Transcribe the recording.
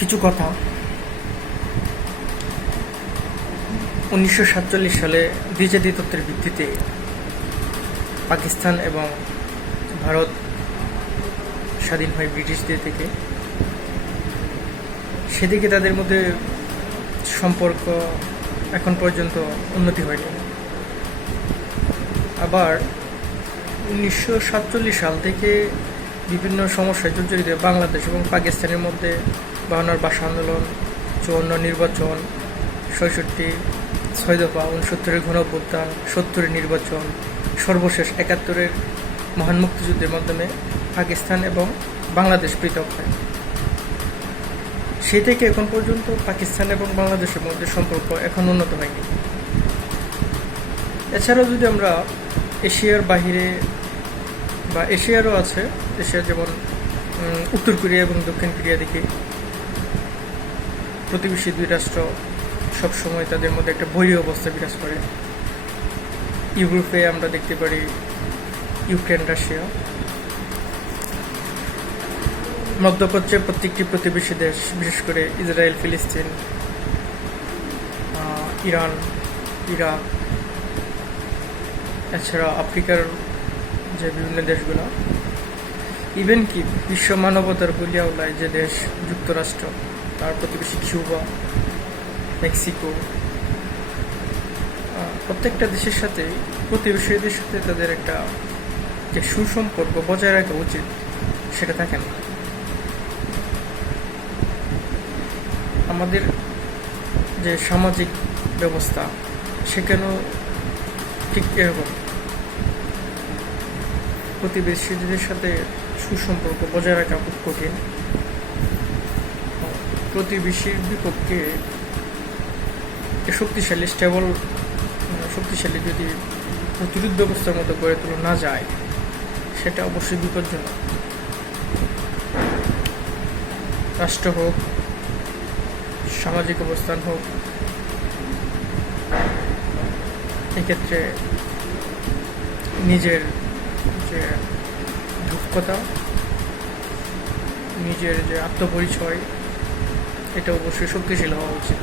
কিছু কথা। উনিশশো সাতচল্লিশ সালে দ্বিজাতি তত্ত্বের ভিত্তিতে পাকিস্তান এবং ভারত স্বাধীন হয় ব্রিটিশদের থেকে সেদিকে তাদের মধ্যে সম্পর্ক এখন পর্যন্ত উন্নতি হয়নি। আবার উনিশশো সাতচল্লিশ সাল থেকে বিভিন্ন সমস্যায় জর্জরিত বাংলাদেশ এবং পাকিস্তানের মধ্যে বাহান্নর ভাষা আন্দোলন, চুয়ান্ন নির্বাচন, ছয়ষট্টি, ছয় দফা উনসত্তরের ঘন অভ্যুত্থান, সত্তরের নির্বাচন, সর্বশেষ একাত্তরের মহান মুক্তিযুদ্ধের মাধ্যমে পাকিস্তান এবং বাংলাদেশ পৃথক হয়। সেই থেকে এখন পর্যন্ত পাকিস্তান এবং বাংলাদেশের মধ্যে সম্পর্ক এখন উন্নত হয়নি। এছাড়াও যদি আমরা এশিয়ার বাহিরে বা এশিয়ারও আছে। এশিয়া যেমন উত্তর কোরিয়া এবং দক্ষিণ কোরিয়া দেখি প্রতিবেশী দুই রাষ্ট্র সবসময় তাদের মধ্যে একটা বৈরী অবস্থা বিরাজ করে। ইউরোপে আমরা দেখতে পারি ইউক্রেন, রাশিয়া। মধ্যপ্রাচ্যে প্রত্যেকটি প্রতিবেশী দেশ, বিশেষ করে ইসরায়েল, ফিলিস্তিন ইরান, ইরাক, এছাড়া আফ্রিকার যে বিভিন্ন দেশগুলো। ইভেন কি, বিশ্ব মানবতার বলিয়াউলায় যে দেশ, যুক্তরাষ্ট্র, তার প্রতিবেশী কিউবা, মেক্সিকো প্রত্যেকটা দেশের সাথে প্রতিবেশীদের সাথে তাদের একটা যে সুসম্পর্ক বজায় রাখা উচিত, সেটা থাকে না। আমাদের যে সামাজিক ব্যবস্থা, সেখানেও ঠিক এরকম। প্রতিবেশীদের সাথে সুসম্পর্ক বজায় রাখা খুব কঠিন। প্রতিবেশীর বিপক্ষে শক্তিশালী, স্টেবল শক্তিশালী যদি প্রতিরোধ ব্যবস্থার মতো গড়ে তোলা না যায়, সেটা অবশ্যই বিপজ্জনক। রাষ্ট্র হোক, সামাজিক অবস্থান হোক, এক্ষেত্রে নিজের যে দক্ষতা নিজের যে আত্মপরিচয় এটা অবশ্যই শক্তিশীল হওয়া উচিত।